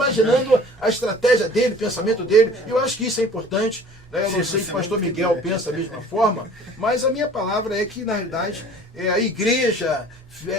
imaginando a estratégia dele, o pensamento dele. E eu acho que isso é importante. Né? Eu não sei se o pastor Miguel pensa da mesma forma, mas a minha palavra é que, na realidade, a igreja,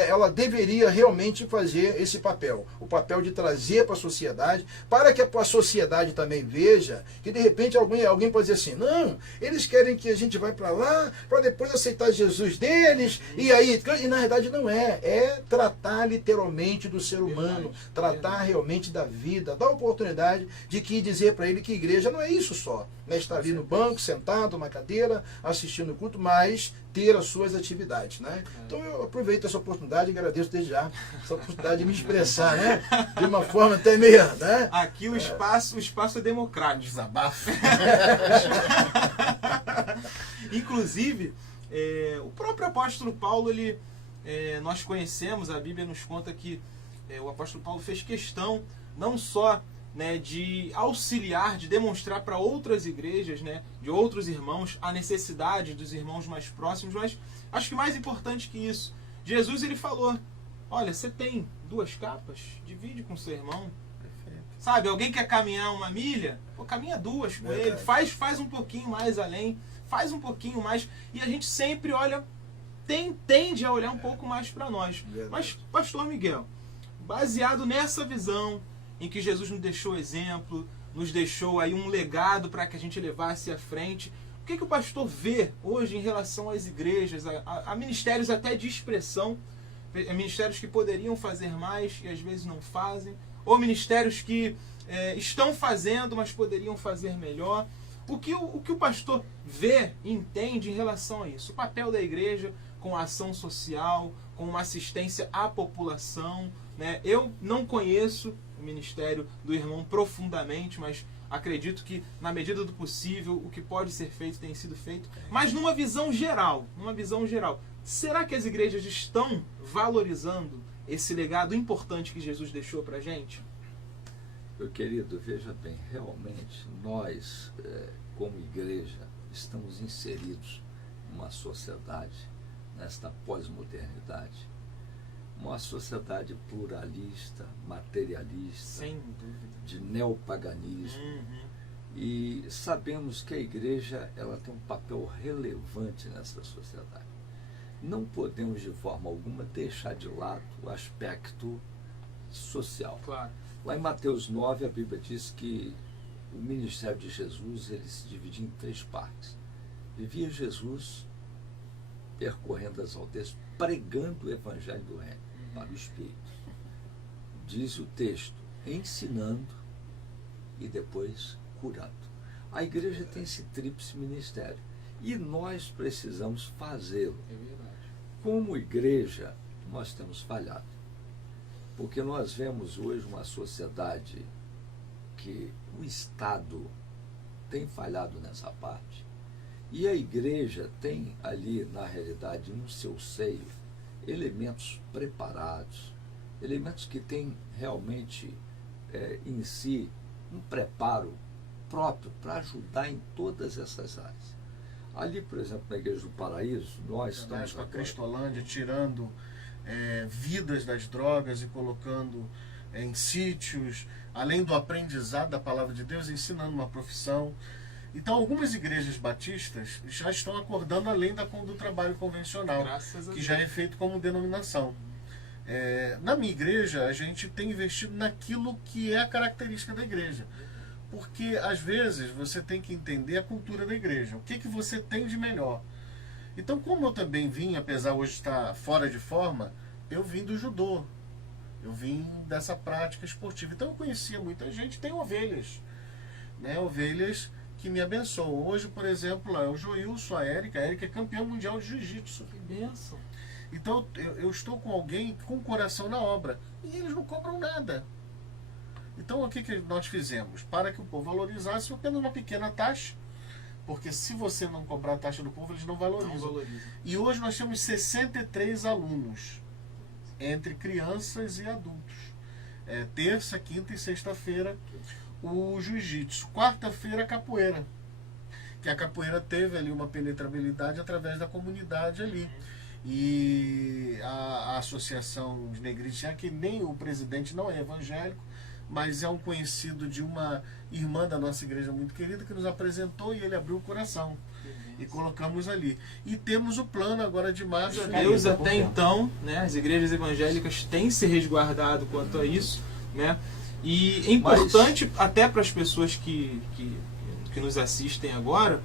ela deveria realmente fazer esse papel. O papel de trazer para a sociedade, para que a sociedade também veja que, de repente, alguém pode dizer assim, não, eles querem que a gente vá para lá, para depois aceitar Jesus deles, e aí, e na verdade não é tratar literalmente do ser humano, tratar realmente da vida, dar oportunidade de dizer para ele que igreja não é isso só, né? Estar ali no banco, sentado, numa cadeira, assistindo o culto, mas ter as suas atividades, né? Então eu aproveito essa oportunidade e agradeço desde já essa oportunidade de me expressar, né? De uma forma até meio, né? Aqui o espaço é democrático. Desabafo. Inclusive, o próprio apóstolo Paulo, nós conhecemos, a Bíblia nos conta que o apóstolo Paulo fez questão não só, né, de auxiliar, de demonstrar para outras igrejas, né, de outros irmãos, a necessidade dos irmãos mais próximos, mas acho que mais importante que isso, Jesus ele falou, olha, você tem 2 capas, divide com seu irmão. Sabe, alguém quer caminhar 1 milha, pô, caminha 2 com ele, faz um pouquinho mais além, faz um pouquinho mais, e a gente sempre olha, tende a olhar um pouco mais para nós. Mas, pastor Miguel, baseado nessa visão, em que Jesus nos deixou exemplo, nos deixou aí um legado para que a gente levasse à frente. O que o pastor vê hoje em relação às igrejas, a ministérios até de expressão, ministérios que poderiam fazer mais e às vezes não fazem, ou ministérios que estão fazendo, mas poderiam fazer melhor. O que o pastor vê e entende em relação a isso? O papel da igreja com a ação social, com uma assistência à população, né? Eu não conheço o ministério do irmão profundamente, mas acredito que na medida do possível o que pode ser feito tem sido feito. Mas numa visão geral, será que as igrejas estão valorizando esse legado importante que Jesus deixou para a gente? Meu querido, veja bem, realmente nós, como igreja, estamos inseridos numa sociedade, nesta pós-modernidade, uma sociedade pluralista, materialista, sem dúvida, de neopaganismo. E sabemos que a igreja ela tem um papel relevante nessa sociedade. Não podemos de forma alguma deixar de lado o aspecto social. Claro. Lá em Mateus 9, a Bíblia diz que o ministério de Jesus ele se dividia em 3 partes. Vivia Jesus percorrendo as aldeias, pregando o evangelho do reino para o Espírito. Diz o texto, ensinando e depois curando. A igreja tem esse tríplice ministério e nós precisamos fazê-lo. É verdade. Como igreja, nós temos falhado. Porque nós vemos hoje uma sociedade que o Estado tem falhado nessa parte e a igreja tem ali, na realidade, no seu seio, elementos preparados, elementos que têm realmente em si um preparo próprio para ajudar em todas essas áreas. Ali, por exemplo, na Igreja do Paraíso, nós estamos com a Cristolândia, tirando vidas das drogas e colocando em sítios, além do aprendizado da palavra de Deus, ensinando uma profissão. Então, algumas igrejas batistas já estão acordando além do trabalho convencional, que já é feito como denominação. Na minha igreja, a gente tem investido naquilo que é a característica da igreja. Porque, às vezes, você tem que entender a cultura da igreja. O que você tem de melhor. Então, como eu também vim, apesar hoje de estar fora de forma, eu vim do judô. Eu vim dessa prática esportiva. Então, eu conhecia muita gente. Tem ovelhas. Né? Ovelhas que me abençoam. Hoje, por exemplo, lá é o Joilson, a Érica. A Érica é campeã mundial de jiu-jitsu. Que bênção. Então, eu estou com alguém com o coração na obra. E eles não cobram nada. Então, o que nós fizemos? Para que o povo valorizasse apenas uma pequena taxa. Porque se você não cobrar a taxa do povo, eles não valorizam. E hoje nós temos 63 alunos, entre crianças e adultos. Terça, quinta e sexta-feira, o jiu-jitsu. Quarta-feira, a capoeira. Que a capoeira teve ali uma penetrabilidade através da comunidade ali. E a Associação de Negritos, já que nem o presidente não é evangélico, mas é um conhecido de uma irmã da nossa igreja muito querida que nos apresentou, e ele abriu o coração. E colocamos ali. E temos o plano agora de março. Deus até então, né, as igrejas evangélicas têm se resguardado quanto a isso, né? E é importante até para as pessoas que nos assistem agora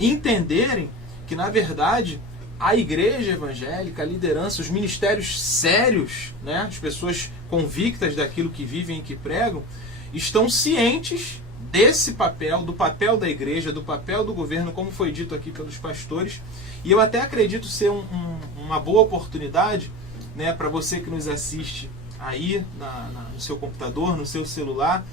entenderem que, na verdade, a igreja evangélica, a liderança, os ministérios sérios, né, as pessoas convictas daquilo que vivem e que pregam, estão cientes desse papel, do papel da igreja, do papel do governo, como foi dito aqui pelos pastores. E eu até acredito ser uma boa oportunidade, né, para você que nos assiste aí no seu computador, no seu celular.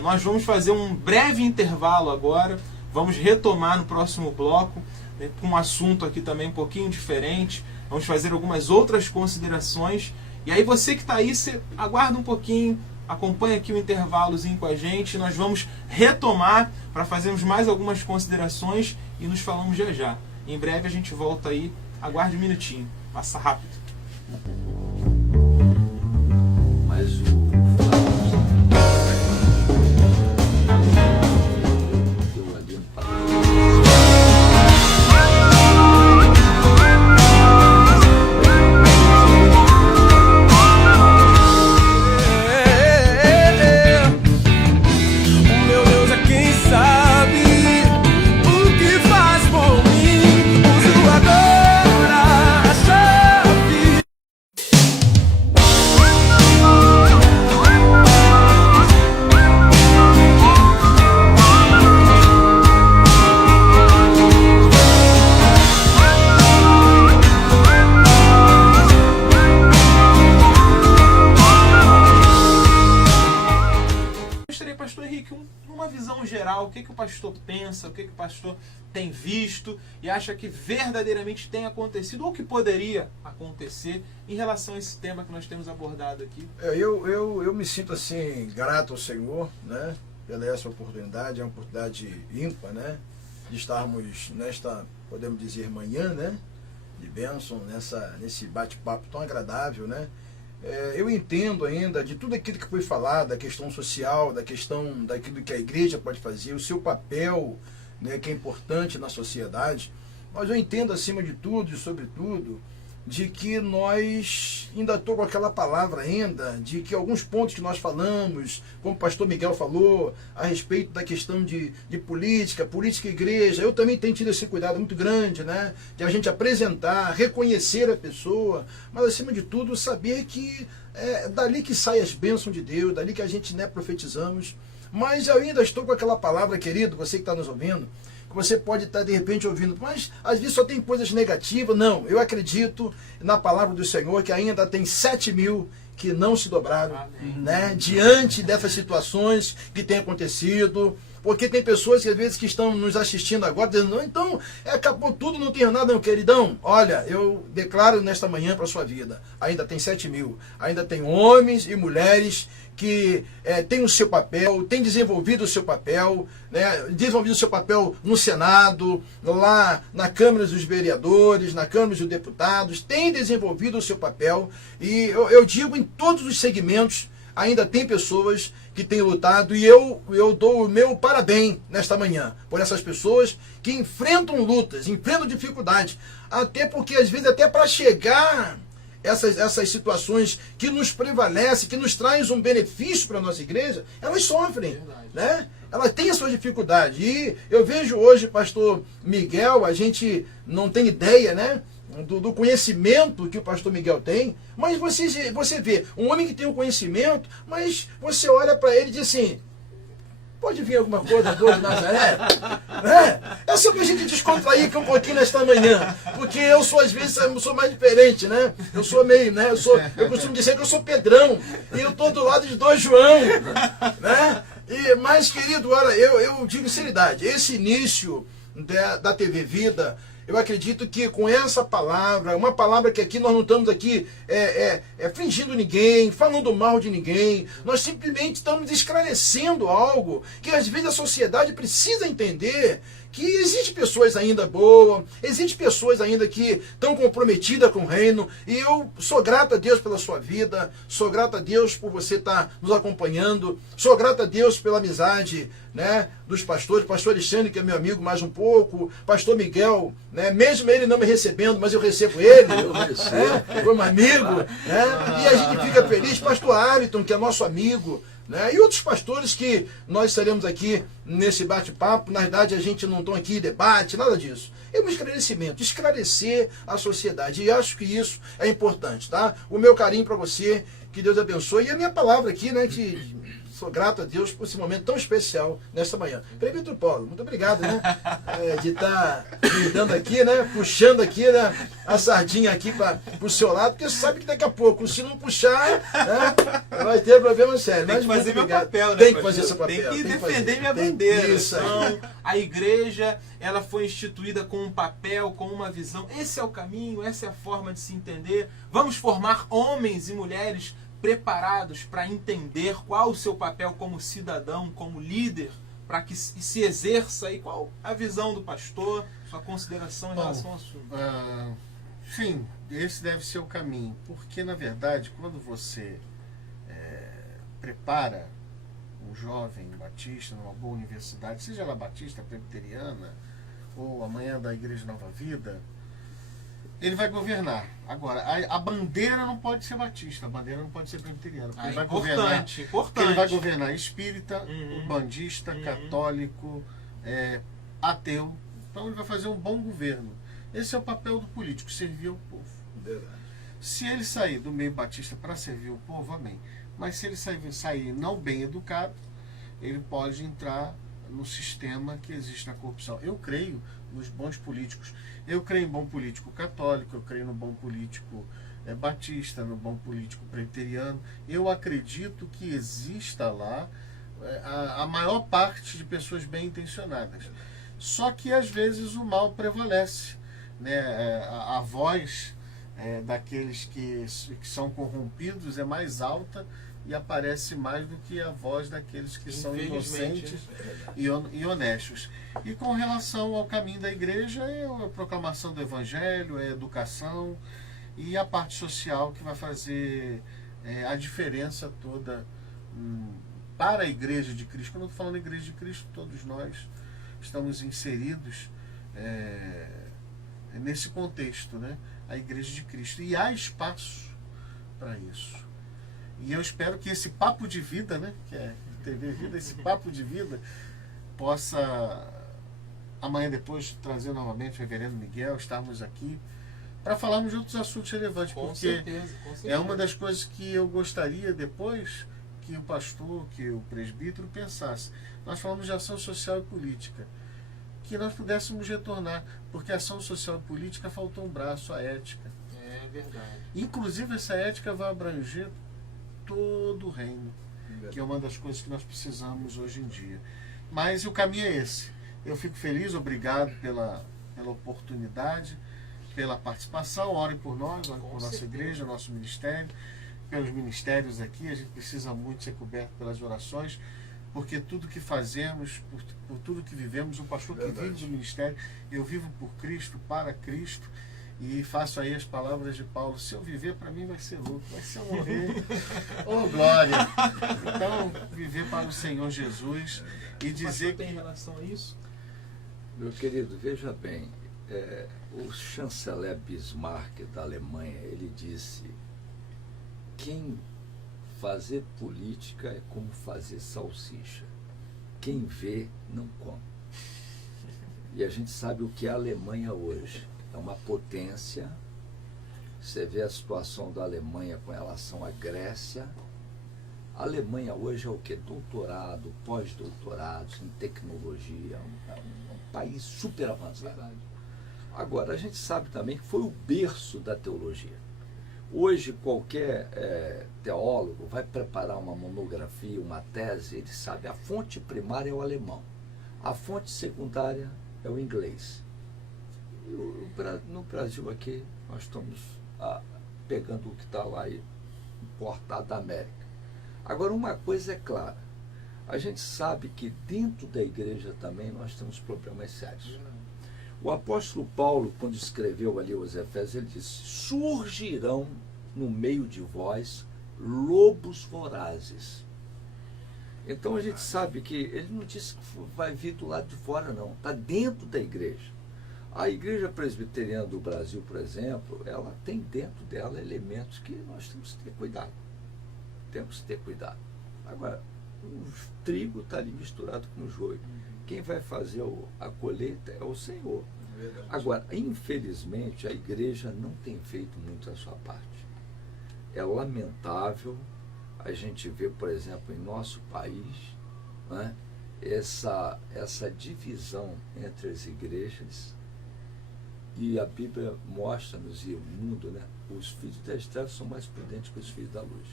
Nós vamos fazer um breve intervalo agora, vamos retomar no próximo bloco, né, com um assunto aqui também um pouquinho diferente. Vamos fazer algumas outras considerações. E aí você que está aí, você aguarda um pouquinho, acompanha aqui o intervalozinho com a gente. Nós vamos retomar para fazermos mais algumas considerações e nos falamos já já. Em breve a gente volta aí. Aguarde um minutinho. Passa rápido. Mas deu ali um papo. O que o pastor pensa, o que o pastor tem visto e acha que verdadeiramente tem acontecido ou que poderia acontecer em relação a esse tema que nós temos abordado aqui. Eu me sinto assim grato ao Senhor, né, pela essa oportunidade. É uma oportunidade ímpar, né, de estarmos nesta, podemos dizer, manhã, né, de bênção, nesse bate-papo tão agradável, né. Eu entendo ainda de tudo aquilo que foi falado, da questão social, da questão daquilo que a igreja pode fazer, o seu papel, né, que é importante na sociedade, mas eu entendo acima de tudo e sobretudo de que nós, ainda estou com aquela palavra ainda, de que alguns pontos que nós falamos, como o pastor Miguel falou, a respeito da questão de política e igreja, eu também tenho tido esse cuidado muito grande, né, de a gente apresentar, reconhecer a pessoa, mas acima de tudo saber que é dali que saem as bênçãos de Deus, dali que a gente, né, profetizamos. Mas eu ainda estou com aquela palavra, querido, você que está nos ouvindo, que você pode estar de repente ouvindo, mas às vezes só tem coisas negativas. Não, eu acredito na palavra do Senhor que ainda tem 7.000 que não se dobraram, né, diante dessas situações que têm acontecido. Porque tem pessoas que às vezes que estão nos assistindo agora dizendo, não, então acabou tudo, não tem nada, não, queridão. Olha, eu declaro nesta manhã para a sua vida, ainda tem 7.000, ainda tem homens e mulheres que têm o seu papel, têm desenvolvido o seu papel, né, desenvolvido o seu papel no Senado, lá na Câmara dos Vereadores, na Câmara dos Deputados, têm desenvolvido o seu papel. E eu digo, em todos os segmentos, ainda tem pessoas que têm lutado, e eu dou o meu parabéns nesta manhã por essas pessoas que enfrentam lutas, enfrentam dificuldades, até porque às vezes até para chegar essas situações que nos prevalecem, que nos trazem um benefício para a nossa igreja, elas sofrem, né? Elas têm a sua dificuldade. E eu vejo hoje, pastor Miguel, a gente não tem ideia, né, do conhecimento que o pastor Miguel tem, mas você vê um homem que tem um conhecimento, mas você olha para ele e diz assim, pode vir alguma coisa boa de Nazaré? Né? É só para a gente descontrair aqui um pouquinho nesta manhã, porque eu sou, às vezes, eu sou mais diferente, né? Eu sou meio, né? Eu costumo dizer que eu sou Pedrão, e eu estou do lado de 2 João, né? Mas, querido, olha, eu digo sinceridade, esse início da TV Vida, Eu acredito que com essa palavra, uma palavra que aqui nós não estamos aqui fingindo ninguém, falando mal de ninguém, nós simplesmente estamos esclarecendo algo que às vezes a sociedade precisa entender, que existe pessoas ainda boas, existe pessoas ainda que estão comprometidas com o reino, e eu sou grato a Deus pela sua vida, sou grato a Deus por você estar nos acompanhando, sou grato a Deus pela amizade, né, dos pastores, pastor Alexandre, que é meu amigo mais um pouco, pastor Miguel, né, mesmo ele não me recebendo, mas eu recebo ele, como amigo, né, e a gente fica feliz, pastor Ayrton, que é nosso amigo, né, e outros pastores que nós estaremos aqui nesse bate-papo. Na verdade, a gente não está aqui em debate, nada disso. É um esclarecimento, esclarecer a sociedade. E acho que isso é importante, tá? O meu carinho para você, que Deus abençoe. E a minha palavra aqui, né, que sou grato a Deus por esse momento tão especial nesta manhã. Presbítero Paulo, muito obrigado, né, de estar me dando aqui, né, puxando aqui, né, a sardinha aqui para o seu lado, porque você sabe que daqui a pouco, se não puxar, né, vai ter problema sério. Tem que Mas fazer meu obrigado. papel, né? Tem que fazer seu papel. Tem que defender fazer. minha bandeira. Isso aí. Então, a igreja, ela foi instituída com um papel, com uma visão. Esse é o caminho, essa é a forma de se entender. Vamos formar homens e mulheres preparados para entender qual o seu papel como cidadão, como líder, para que se exerça, e qual a visão do pastor, sua consideração em relação ao assunto. Sim, esse deve ser o caminho, porque na verdade, quando você prepara um jovem batista numa boa universidade, seja ela batista, presbiteriana, ou amanhã da Igreja Nova Vida, ele vai governar. Agora, a bandeira não pode ser batista, a bandeira não pode ser presbiteriana, porque ele vai governar. Porque ele vai governar espírita, umbandista, católico, ateu. Então ele vai fazer um bom governo. Esse é o papel do político, servir ao povo. Verdade. Se ele sair do meio batista para servir o povo, amém. Mas se ele sair não bem educado, ele pode entrar no sistema que existe na corrupção. Eu creio nos bons políticos. Eu creio em bom político católico, eu creio no bom político batista, no bom político presbiteriano. Eu acredito que exista lá a maior parte de pessoas bem intencionadas. Só que às vezes o mal prevalece, né? A voz daqueles que são corrompidos é mais alta e aparece mais do que a voz daqueles que são inocentes e honestos. E com relação ao caminho da igreja, é a proclamação do evangelho, é a educação e a parte social que vai fazer a diferença toda para a igreja de Cristo. Quando eu estou falando igreja de Cristo, todos nós estamos inseridos nesse contexto, né? A igreja de Cristo. E há espaço para isso. E eu espero que esse papo de vida, né, que é TV Vida, esse papo de vida possa amanhã depois trazer novamente o reverendo Miguel, estarmos aqui para falarmos de outros assuntos relevantes, Com porque certeza. é uma das coisas que eu gostaria depois que o pastor, que o presbítero pensasse. Nós falamos de ação social e política, que nós pudéssemos retornar, porque a ação social e política faltou um braço, a ética. É verdade. Inclusive essa ética vai abranger todo o reino, que é uma das coisas que nós precisamos hoje em dia. Mas o caminho é esse. Eu fico feliz, obrigado pela oportunidade, pela participação. Orem por nós, orem por nossa igreja, nosso ministério, pelos ministérios aqui. A gente precisa muito ser coberto pelas orações, porque tudo que fazemos, por tudo que vivemos, o pastor que vive do ministério, eu vivo por Cristo, para Cristo. E faço aí as palavras de Paulo: se eu viver, para mim vai ser lucro, mas se eu morrer, oh glória! Então, viver para o Senhor Jesus e dizer que... tem relação a isso? Meu querido, veja bem, o chanceler Bismarck da Alemanha, ele disse: quem fazer política é como fazer salsicha, quem vê não come. E a gente sabe o que é a Alemanha hoje. É uma potência. Você vê a situação da Alemanha com relação à Grécia. A Alemanha hoje é o quê? Doutorado, pós-doutorados em tecnologia. Um país super avançado. Verdade. Agora, a gente sabe também que foi o berço da teologia. Hoje, qualquer teólogo vai preparar uma monografia, uma tese, ele sabe, a fonte primária é o alemão. A fonte secundária é o inglês. No Brasil aqui, nós estamos pegando o que está lá aí, importado da América. Agora, uma coisa é clara, a gente sabe que dentro da igreja também nós temos problemas sérios. O apóstolo Paulo, quando escreveu ali aos Efésios, ele disse: surgirão no meio de vós lobos vorazes. Então a gente sabe que ele não disse que vai vir do lado de fora, não, está dentro da igreja. A Igreja Presbiteriana do Brasil, por exemplo, ela tem dentro dela elementos que nós temos que ter cuidado. Temos que ter cuidado. Agora, o trigo está ali misturado com o joio. Quem vai fazer a colheita é o Senhor. Verdade. Agora, infelizmente, a igreja não tem feito muito a sua parte. É lamentável a gente ver, por exemplo, em nosso país, né, essa divisão entre as igrejas. E a Bíblia mostra-nos, e o mundo, né, os filhos das trevas são mais prudentes que os filhos da luz.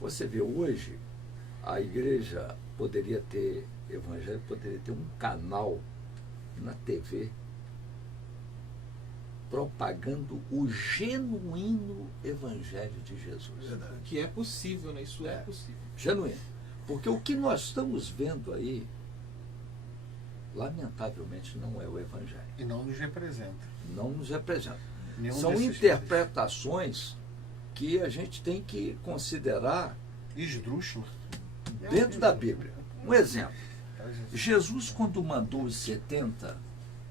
Você vê hoje, a igreja poderia ter, evangelho poderia ter um canal na TV propagando o genuíno evangelho de Jesus. Verdade. Que é possível, né? Isso é possível. Genuíno. Porque o que nós estamos vendo aí, lamentavelmente, não é o evangelho. E não nos representa. Não nos representa. Nenhum São desses interpretações que a gente tem que considerar esdrúxula. dentro da Bíblia. Um exemplo. Jesus, quando mandou os 70,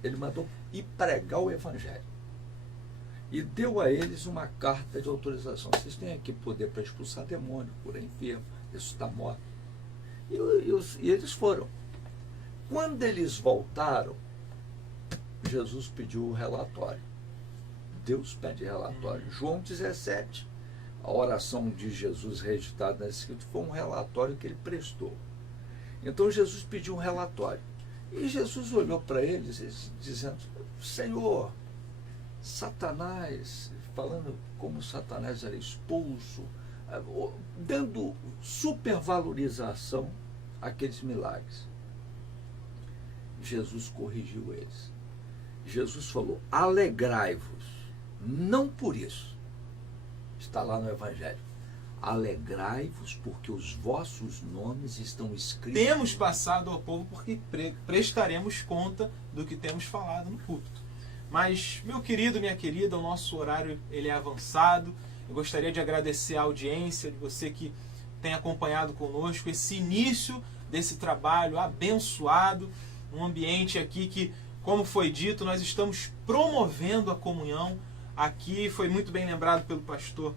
ele mandou ir pregar o evangelho. E deu a eles uma carta de autorização. Vocês têm aqui poder para expulsar demônio, curar enfermo, ressuscitar morto. E eles foram. Quando eles voltaram, Jesus pediu o relatório. Deus pede relatório. João 17, a oração de Jesus registrada na escritura foi um relatório que ele prestou. Então Jesus pediu um relatório. E Jesus olhou para eles dizendo: Senhor, Satanás, falando como Satanás era expulso, dando supervalorização àqueles milagres. Jesus corrigiu eles. Jesus falou: alegrai-vos, não por isso. Está lá no Evangelho. Alegrai-vos porque os vossos nomes estão escritos. Temos passado ao povo porque prestaremos conta do que temos falado no púlpito. Mas, meu querido, minha querida, o nosso horário ele é avançado. Eu gostaria de agradecer a audiência de você que tem acompanhado conosco esse início desse trabalho abençoado. Um ambiente aqui que, como foi dito, nós estamos promovendo a comunhão. Aqui foi muito bem lembrado pelo pastor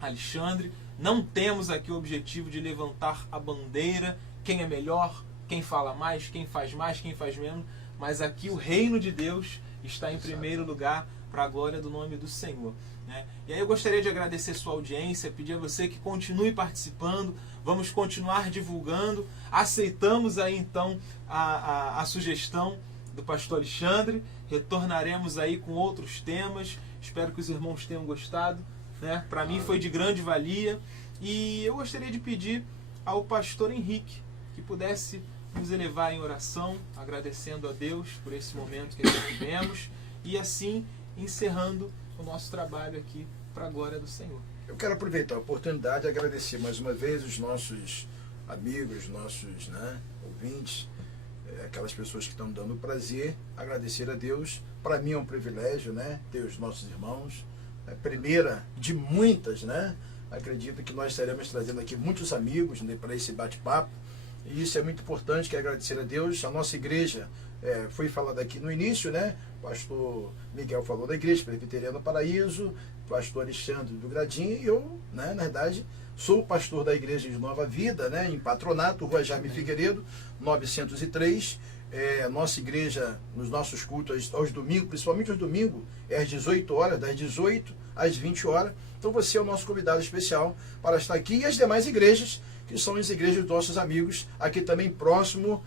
Alexandre. Não temos aqui o objetivo de levantar a bandeira, quem é melhor, quem fala mais, quem faz menos, mas aqui o reino de Deus está em primeiro lugar para a glória do nome do Senhor. Né? E aí eu gostaria de agradecer sua audiência, pedir a você que continue participando, vamos continuar divulgando. Aceitamos aí então a sugestão do pastor Alexandre, retornaremos aí com outros temas, espero que os irmãos tenham gostado. Né? Para mim foi de grande valia, e eu gostaria de pedir ao pastor Henrique que pudesse nos elevar em oração, agradecendo a Deus por esse momento que nós vivemos e assim encerrando o nosso trabalho aqui para a glória do Senhor. Eu quero aproveitar a oportunidade e agradecer mais uma vez os nossos amigos, nossos ouvintes, aquelas pessoas que estão dando prazer, agradecer a Deus. Para mim é um privilégio, ter os nossos irmãos. A primeira de muitas, Acredito que nós estaremos trazendo aqui muitos amigos para esse bate-papo. E isso é muito importante, quero agradecer a Deus. A nossa igreja foi falada aqui no início, O pastor Miguel falou da igreja Presbiteriana Paraíso, o pastor Alexandre do Gradinho, e eu, na verdade, sou o pastor da igreja de Nova Vida, em Patronato, Rua Jaime Figueiredo, 903. Nossa igreja, nos nossos cultos aos domingos, principalmente aos domingos, é às 18 horas, das 18 às 20 horas. Então você é o nosso convidado especial para estar aqui, e as demais igrejas, que são as igrejas dos nossos amigos, aqui também próximo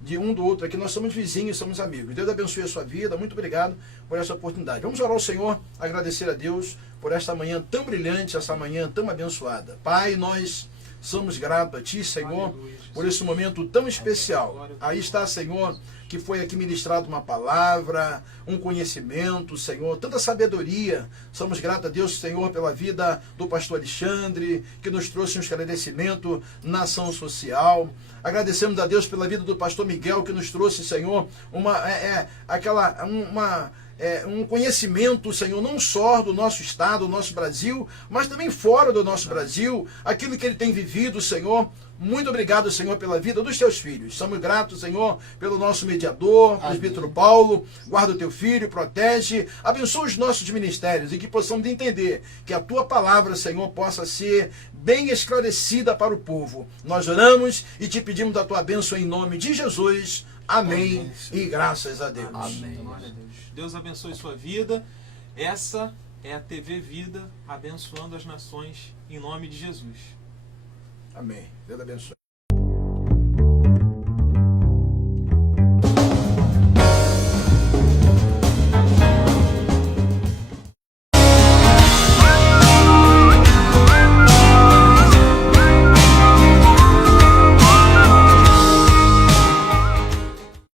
de um do outro. Aqui nós somos vizinhos, somos amigos. Deus abençoe a sua vida, muito obrigado por essa oportunidade. Vamos orar ao Senhor, agradecer a Deus por esta manhã tão brilhante, essa manhã tão abençoada. Pai, nós Somos gratos a Ti, Senhor, Aleluia, Jesus. por esse momento tão especial. Aí está, Senhor, que foi aqui ministrado uma palavra, um conhecimento, Senhor, tanta sabedoria. Somos gratos a Deus, Senhor, pela vida do pastor Alexandre, que nos trouxe um esclarecimento na ação social. Agradecemos a Deus pela vida do pastor Miguel, que nos trouxe, Senhor, um conhecimento, Senhor, não só do nosso estado, do nosso Brasil, mas também fora do nosso Brasil, aquilo que ele tem vivido, Senhor. Muito obrigado, Senhor, pela vida dos teus filhos. Somos gratos, Senhor, pelo nosso mediador, presbítero Paulo. Guarda o teu filho, protege, abençoa os nossos ministérios e que possamos entender que a tua palavra, Senhor, possa ser bem esclarecida para o povo. Nós oramos e te pedimos da tua bênção em nome de Jesus. Amém. E graças a Deus. Amém. Glória a Deus. Deus abençoe sua vida. Essa é a TV Vida, abençoando as nações em nome de Jesus. Amém. Deus abençoe.